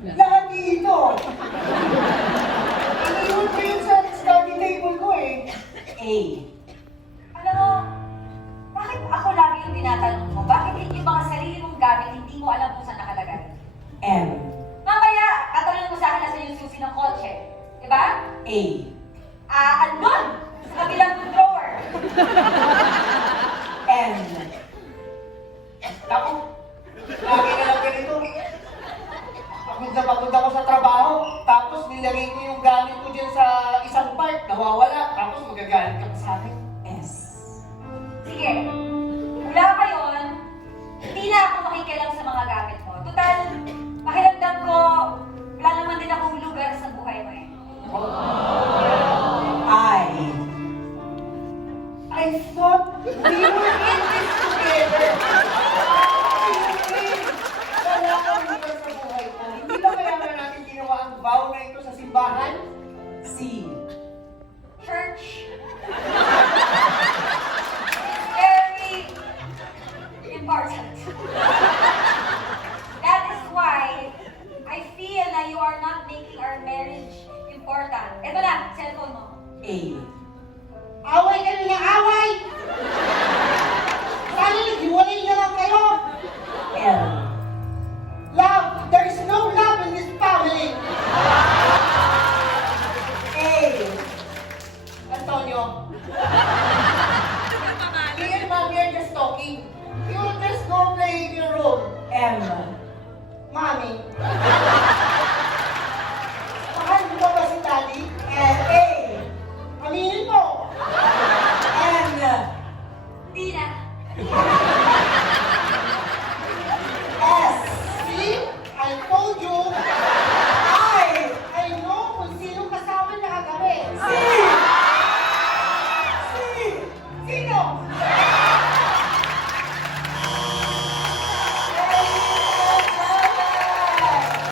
Lahat dito. Iniwan ko yun sa study table ko eh. A. Alam mo, bakit ako lagi yung tinatanong mo? Bakit yung mga sarili mong gamit hindi mo alam kung saan nakalagay? M. Mamaya, katanong mo sa akin nasa yung susi ng kotse. Diba? A. Andun! Sa kabilang drawer. N. Ako, lagi na lang ganito. Pagod ako sa trabaho, tapos nilagay ko yung gamit ko dyan sa isang part, nawawala, tapos magagalit ka pa sa akin. S. Sige, mula pa yun, hindi na ako makikialam sa mga gamit mo. Total, pakiramdam ko, wala naman din akong lugar sa buhay mo eh. I thought we were in this together. Wala kang lugar sa buhay ko. Hindi ba kailangan natin ginawa ang vow na ito sa simbahan?